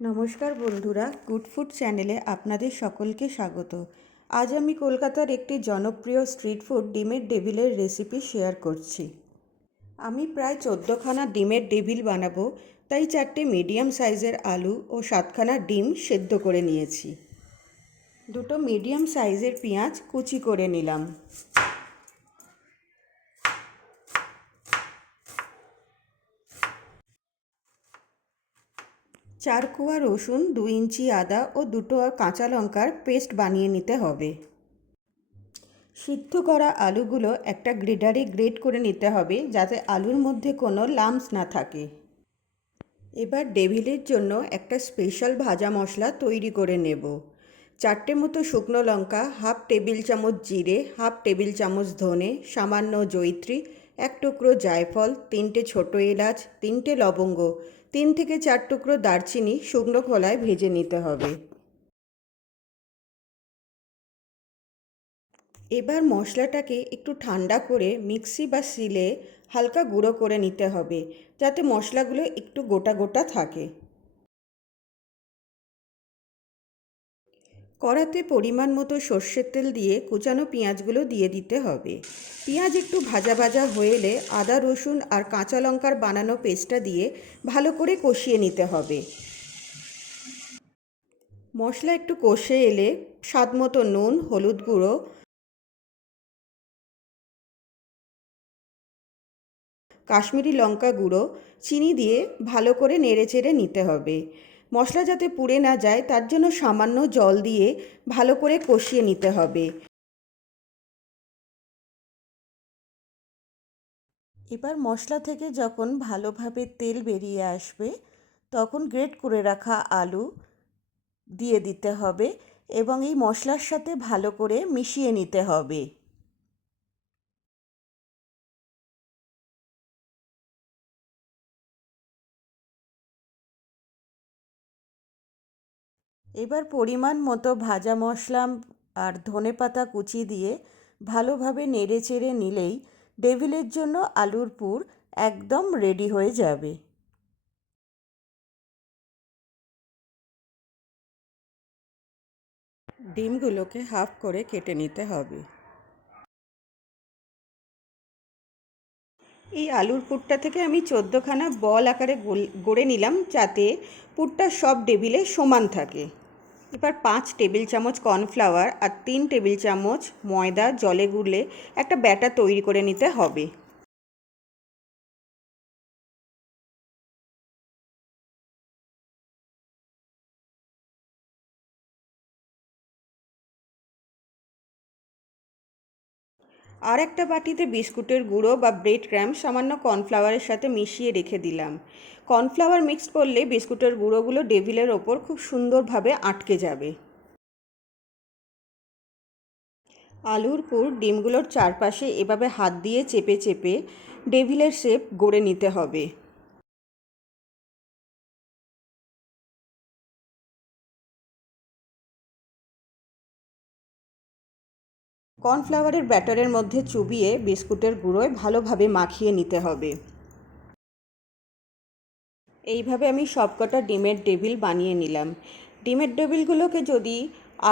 নমস্কার বন্ধুরা, good food চ্যানেলে আপনাদের সকলকে স্বাগত। আজ আমি কলকাতার একটি জনপ্রিয় স্ট্রিট ফুড ডিমের ডেভিলের রেসিপি শেয়ার করছি। আমি প্রায় 14খানা ডিমের ডেভিল বানাবো, তাই 4টে মিডিয়াম সাইজের আলু ও 7খানা ডিম সেদ্ধ করে নিয়েছি। 2টো মিডিয়াম সাইজের পেঁয়াজ কুচি করে নিলাম। 4 কোয়া রসুন, 2 ইঞ্চি আদা ও 2টো কাঁচা লঙ্কার পেস্ট বানিয়ে নিতে হবে। সিদ্ধ করা আলুগুলো একটা গ্রেটারে গ্রেট করে নিতে হবে, যাতে আলুর মধ্যে কোনো লাম্পস না থাকে। এবার ডেভিলের জন্য একটা স্পেশাল ভাজা মশলা তৈরি করে নেব। 4টে মতো শুকনো লঙ্কা, হাফ টেবিল চামচ জিরে, হাফ টেবিল চামচ ধনে, সামান্য জয়িত্রী, 1 টুকরো জায়ফল, 3টে ছোটো এলাচ, 3টে লবঙ্গ, 3 থেকে 4 টুকরো দারচিনি শুকনো খোলায় ভেজে নিতে হবে। এবার মশলাটাকে একটু ঠান্ডা করে মিক্সি বা শিলে হালকা গুঁড়ো করে নিতে হবে, যাতে মশলাগুলো একটু গোটা গোটা থাকে। কড়াতে পরিমাণ মতো সর্ষের তেল দিয়ে কুচানো পেঁয়াজগুলো দিয়ে দিতে হবে। পেঁয়াজ একটু ভাজা ভাজা হয়ে এলে আদা রসুন আর কাঁচা লঙ্কার বানানো পেস্টটা দিয়ে ভালো করে কষিয়ে নিতে হবে। মশলা একটু কষে এলে স্বাদ মতো নুন, হলুদ গুঁড়ো, কাশ্মীরি লঙ্কা গুঁড়ো, চিনি দিয়ে ভালো করে নেড়েচেড়ে নিতে হবে। মশলা যাতে পুড়ে না যায় তার জন্য সামান্য জল দিয়ে ভালো করে কষিয়ে নিতে হবে। এবার মশলা থেকে যখন ভালোভাবে তেল বেরিয়ে আসবে, তখন গ্রেট করে রাখা আলু দিয়ে দিতে হবে এবং এই মশলার সাথে ভালো করে মিশিয়ে নিতে হবে। এবার পরিমাণ মতো ভাজা মশলা আর ধনেপাতা কুচি দিয়ে ভালোভাবে নেড়েচেড়ে নিলেই ডেভিলের জন্য আলুর পুর একদম রেডি হয়ে যাবে। ডিমগুলোকে হাফ করে কেটে নিতে হবে। এই আলুর পুরটা থেকে আমি 14খানা বল আকারে গড়ে নিলাম, যাতে পুরটা সব টেবিলে সমান থাকে। এবার 5 টেবিল চামচ কর্নফ্লাওয়ার আর 3 টেবিল চামচ ময়দা জলে গুলে একটা ব্যাটার তৈরি করে নিতে হবে। আর একটা বাটিতে বিস্কুটের গুঁড়ো বা ব্রেড ক্রাম্ব সামান্য কর্নফ্লাওয়ারের সাথে মিশিয়ে রেখে দিলাম। কর্নফ্লাওয়ার মিক্স করলে বিস্কুটের গুঁড়োগুলো টেবিলের ওপর খুব সুন্দরভাবে আটকে যাবে। আলুর পুর ডিমগুলোর চারপাশে এভাবে হাত দিয়ে চেপে চেপে ডেভিলের শেপ গড়ে নিতে হবে। কর্নফ্লাওয়ারের ব্যাটারের মধ্যে চুবিয়ে বিস্কুটের গুঁড়োয় ভালোভাবে মাখিয়ে নিতে হবে। এইভাবে আমি সবকটা ডিমের ডেভিল বানিয়ে নিলাম। ডিমের ডেভিলগুলোকে যদি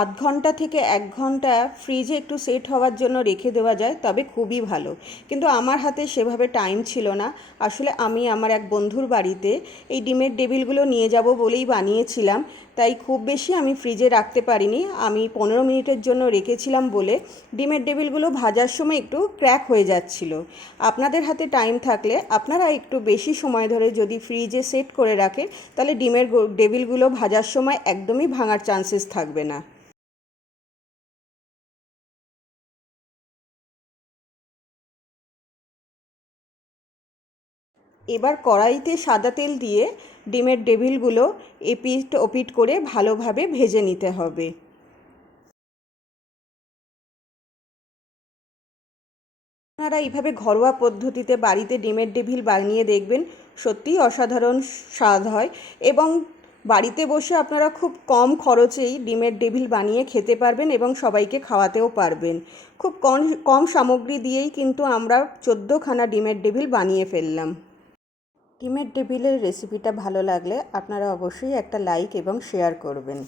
আধ ঘন্টা থেকে 1 ঘন্টা ফ্রিজে একটু সেট হওয়ার জন্য রেখে দেওয়া যায় তবে খুবই ভালো, কিন্তু আমার হাতে সেভাবে টাইম ছিল না। আসলে আমি আমার এক বন্ধুর বাড়িতে এই ডিমের ডেভিলগুলো নিয়ে যাব বলেই বানিয়েছিলাম, তাই খুব বেশি আমি ফ্রিজে রাখতে পারিনি। আমি 15 মিনিটের জন্য রেখেছিলাম বলে ডিমের ডেভিলগুলো ভাজার সময় একটু ক্র্যাক হয়ে যাচ্ছিল। আপনাদের হাতে টাইম থাকলে আপনারা একটু বেশি সময় ধরে যদি ফ্রিজে সেট করে রাখেন, তাহলে ডিমের ডেভিলগুলো ভাজার সময় একদমই ভাঙার চান্সেস থাকবে না। এবার কড়াইতে সাদা তেল দিয়ে ডিমের ডেভিলগুলো এপিট ওপিট করে ভালোভাবে ভেজে নিতে হবে। আপনারা এইভাবে ঘরোয়া পদ্ধতিতে বাড়িতে ডিমের ডেভিল বানিয়ে দেখবেন, সত্যিই অসাধারণ স্বাদ হয় এবং বাড়িতে বসে আপনারা খুব কম খরচেই ডিমের ডেভিল বানিয়ে খেতে পারবেন এবং সবাইকে খাওয়াতেও পারবেন। খুব কম কম সামগ্রী দিয়েই কিন্তু আমরা 14খানা ডিমের ডেভিল বানিয়ে ফেললাম। ডিমের টেবিলের রেসিপিটা ভালো লাগলে আপনারা অবশ্যই একটা লাইক এবং শেয়ার করবেন।